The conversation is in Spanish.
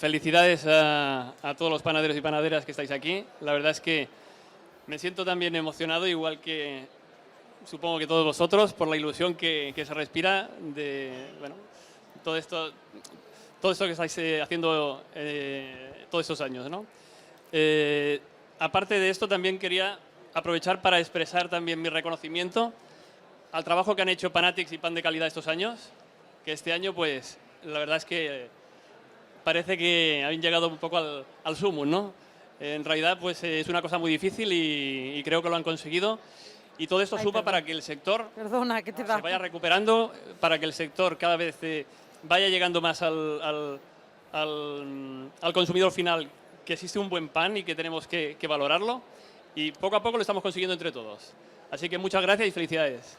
Felicidades a todos los panaderos y panaderas que estáis aquí. La verdad es que me siento también emocionado, igual que supongo que todos vosotros, por la ilusión que se respira de todo esto que estáis haciendo todos estos años, ¿no? Aparte de esto, también quería aprovechar para expresar también mi reconocimiento al trabajo que han hecho Panatics y Pan de Calidad estos años, que este año, pues, la verdad es que parece que habéis llegado un poco al sumum, ¿no? En realidad, pues, es una cosa muy difícil y creo que lo han conseguido. Y todo esto suma para que el sector se vaya recuperando, para que el sector cada vez vaya llegando más al consumidor final, que existe un buen pan y que tenemos que valorarlo. Y poco a poco lo estamos consiguiendo entre todos. Así que muchas gracias y felicidades.